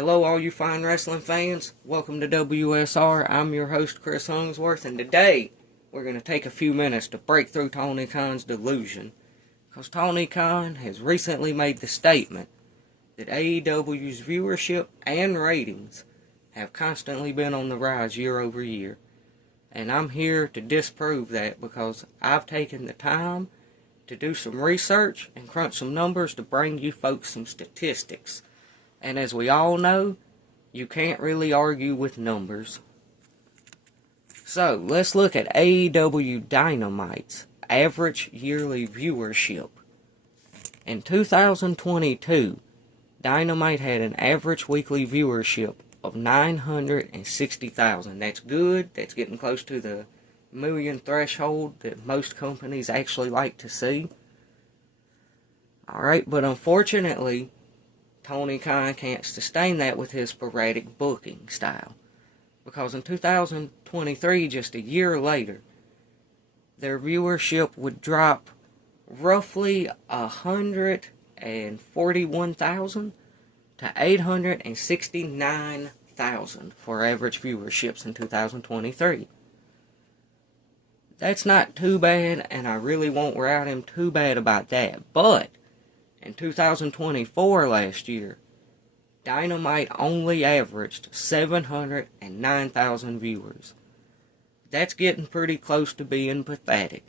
Hello all you fine wrestling fans, welcome to WSR. I'm your host Chris Hungsworth, and today we're going to take a few minutes to break through Tony Khan's delusion. Because Tony Khan has recently made the statement that AEW's viewership and ratings have constantly been on the rise year over year. And I'm here to disprove that because I've taken the time to do some research and crunch some numbers to bring you folks some statistics. And as we all know, you can't really argue with numbers. So, let's look at AEW Dynamite's average yearly viewership. In 2022, Dynamite had an average weekly viewership of 960,000. That's good. That's getting close to the million threshold that most companies actually like to see. Alright, but unfortunately, Tony Khan can't sustain that with his sporadic booking style. Because in 2023, just a year later, their viewership would drop roughly 141,000 to 869,000 for average viewerships in 2023. That's not too bad, and I really won't rout him too bad about that. But in 2024 last year, Dynamite only averaged 709,000 viewers. That's getting pretty close to being pathetic.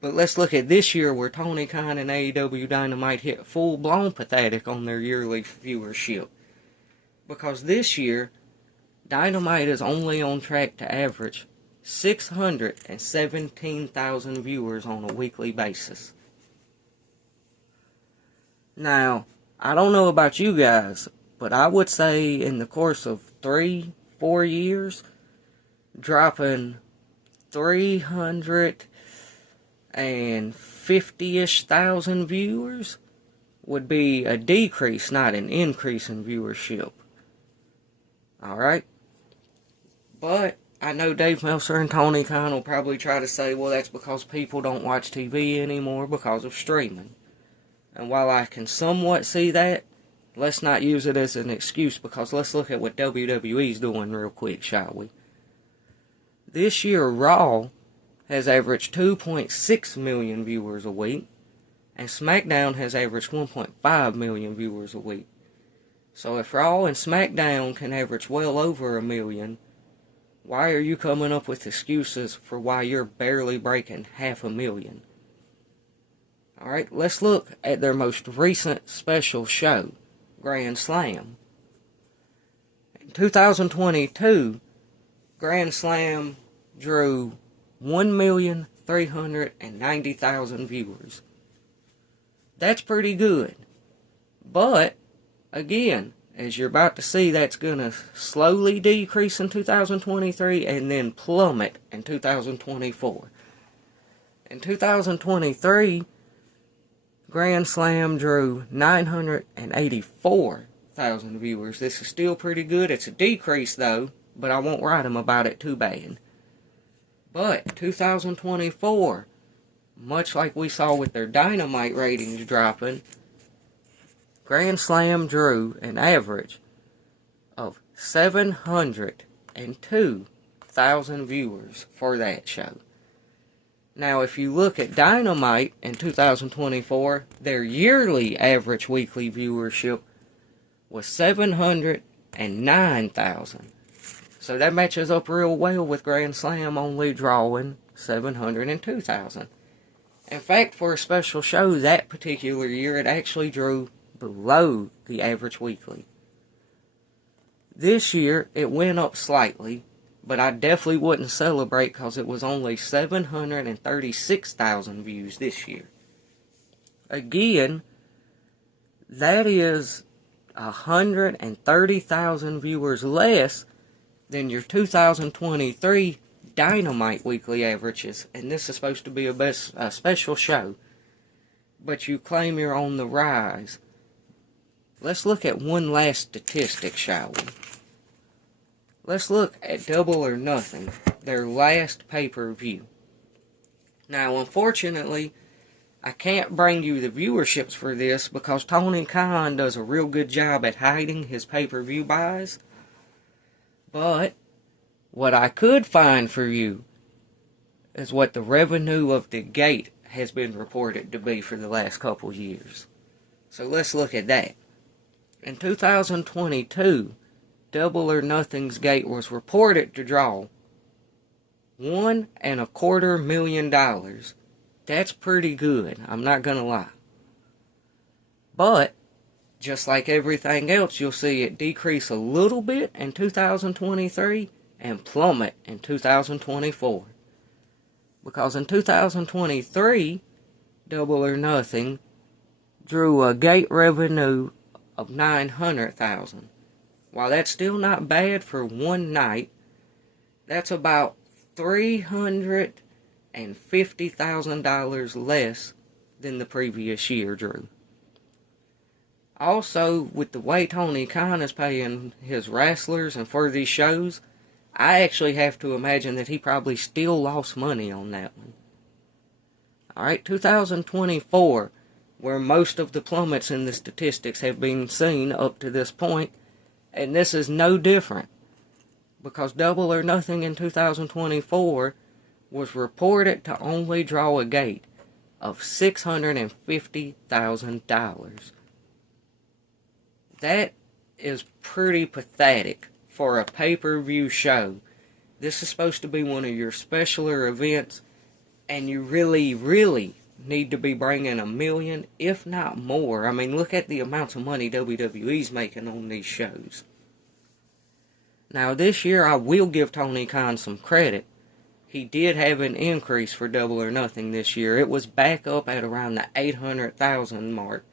But let's look at this year where Tony Khan and AEW Dynamite hit full-blown pathetic on their yearly viewership. Because this year, Dynamite is only on track to average 617,000 viewers on a weekly basis. Now, I don't know about you guys, but I would say in the course of 3-4 years, dropping 350-ish thousand viewers would be a decrease, not an increase in viewership. Alright? But I know Dave Meltzer and Tony Khan will probably try to say, well, that's because people don't watch TV anymore because of streaming. And while I can somewhat see that, let's not use it as an excuse, because let's look at what WWE's doing real quick, shall we? This year, Raw has averaged 2.6 million viewers a week, and SmackDown has averaged 1.5 million viewers a week. So if Raw and SmackDown can average well over a million, why are you coming up with excuses for why you're barely breaking 500,000? Alright, let's look at their most recent special show, Grand Slam. In 2022, Grand Slam drew 1,390,000 viewers. That's pretty good. But, again, as you're about to see, that's going to slowly decrease in 2023 and then plummet in 2024. In 2023, Grand Slam drew 984,000 viewers. This is still pretty good. It's a decrease, though, but I won't write them about it too bad. But 2024, much like we saw with their Dynamite ratings dropping, Grand Slam drew an average of 702,000 viewers for that show. Now, if you look at Dynamite in 2024, their yearly average weekly viewership was 709,000. So that matches up real well with Grand Slam only drawing 702,000. In fact, for a special show that particular year, it actually drew below the average weekly. This year, it went up slightly, but I definitely wouldn't celebrate because it was only 736,000 views this year. Again, that is 130,000 viewers less than your 2023 Dynamite weekly averages, and this is supposed to be a special show, but you claim you're on the rise. Let's look at one last statistic, shall we? Let's look at Double or Nothing, their last pay-per-view. Now, unfortunately, I can't bring you the viewerships for this because Tony Khan does a real good job at hiding his pay-per-view buys. But what I could find for you is what the revenue of the gate has been reported to be for the last couple years. So let's look at that. In 2022, Double or Nothing's gate was reported to draw $1.25 million. That's pretty good, I'm not gonna lie. But, just like everything else, you'll see it decrease a little bit in 2023 and plummet in 2024. Because in 2023, Double or Nothing drew a gate revenue of $900,000. While that's still not bad for one night, that's about $350,000 less than the previous year drew. Also, with the way Tony Khan is paying his wrestlers and for these shows, I actually have to imagine that he probably still lost money on that one. Alright, 2024, where most of the plummets in the statistics have been seen up to this point, and this is no different, because Double or Nothing in 2024 was reported to only draw a gate of $650,000. That is pretty pathetic for a pay-per-view show. This is supposed to be one of your specialer events, and you really, really need to be bringing $1 million, if not more. I mean, look at the amounts of money WWE's making on these shows. Now, this year, I will give Tony Khan some credit. He did have an increase for Double or Nothing this year. It was back up at around the 800,000 mark.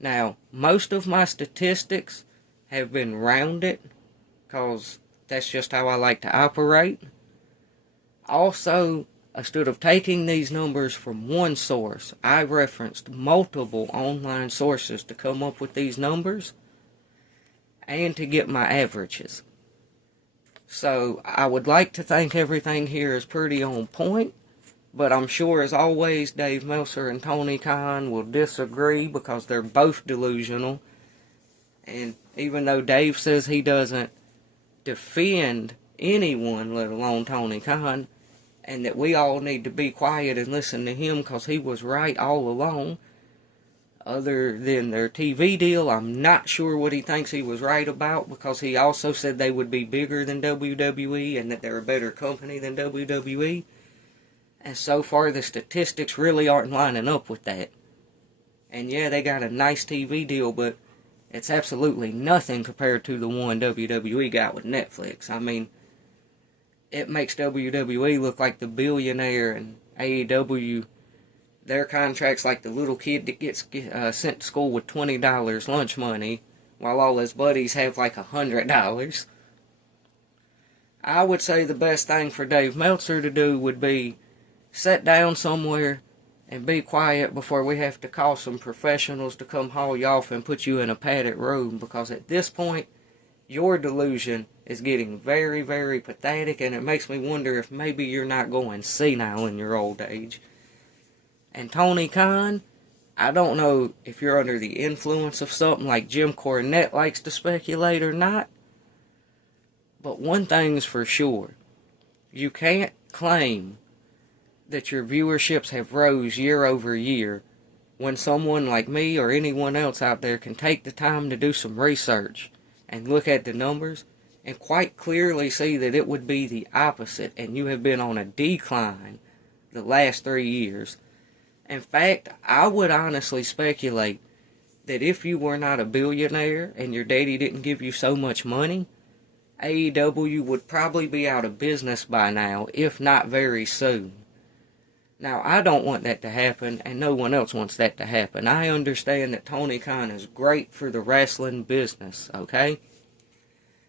Now, most of my statistics have been rounded, because that's just how I like to operate. Also, instead of taking these numbers from one source, I referenced multiple online sources to come up with these numbers and to get my averages. So, I would like to think everything here is pretty on point, but I'm sure, as always, Dave Meltzer and Tony Khan will disagree because they're both delusional. And even though Dave says he doesn't defend anyone, let alone Tony Khan, and that we all need to be quiet and listen to him because he was right all along, other than their TV deal, I'm not sure what he thinks he was right about, because he also said they would be bigger than WWE and that they're a better company than WWE. And so far, the statistics really aren't lining up with that. And yeah, they got a nice TV deal, but it's absolutely nothing compared to the one WWE got with Netflix. I mean, it makes WWE look like the billionaire, and AEW, their contract's like the little kid that gets sent to school with $20 lunch money, while all his buddies have like $100. I would say the best thing for Dave Meltzer to do would be sit down somewhere and be quiet before we have to call some professionals to come haul you off and put you in a padded room, because at this point, your delusion is getting very, very pathetic, and it makes me wonder if maybe you're not going senile in your old age. And Tony Khan, I don't know if you're under the influence of something like Jim Cornette likes to speculate or not, but one thing's for sure, you can't claim that your viewerships have rose year over year when someone like me or anyone else out there can take the time to do some research and look at the numbers and quite clearly see that it would be the opposite, and you have been on a decline the last 3 years. In fact, I would honestly speculate that if you were not a billionaire and your daddy didn't give you so much money, AEW would probably be out of business by now, if not very soon. Now, I don't want that to happen, and no one else wants that to happen. I understand that Tony Khan is great for the wrestling business, okay?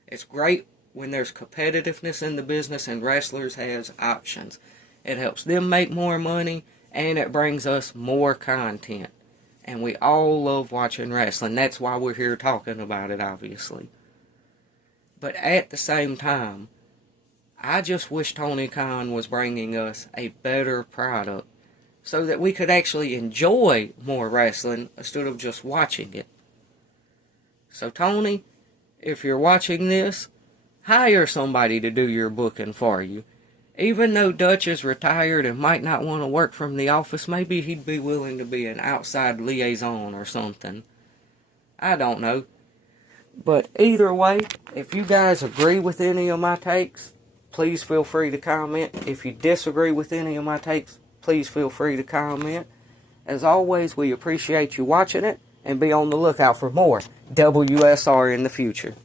It's great when there's competitiveness in the business and wrestlers has options. It helps them make more money, and it brings us more content. And we all love watching wrestling. That's why we're here talking about it, obviously. But at the same time, I just wish Tony Khan was bringing us a better product so that we could actually enjoy more wrestling instead of just watching it. So Tony, if you're watching this, hire somebody to do your booking for you. Even though Dutch is retired and might not want to work from the office, maybe he'd be willing to be an outside liaison or something. I don't know. But either way, if you guys agree with any of my takes, please feel free to comment. If you disagree with any of my takes, please feel free to comment. As always, we appreciate you watching it, and be on the lookout for more WSR in the future.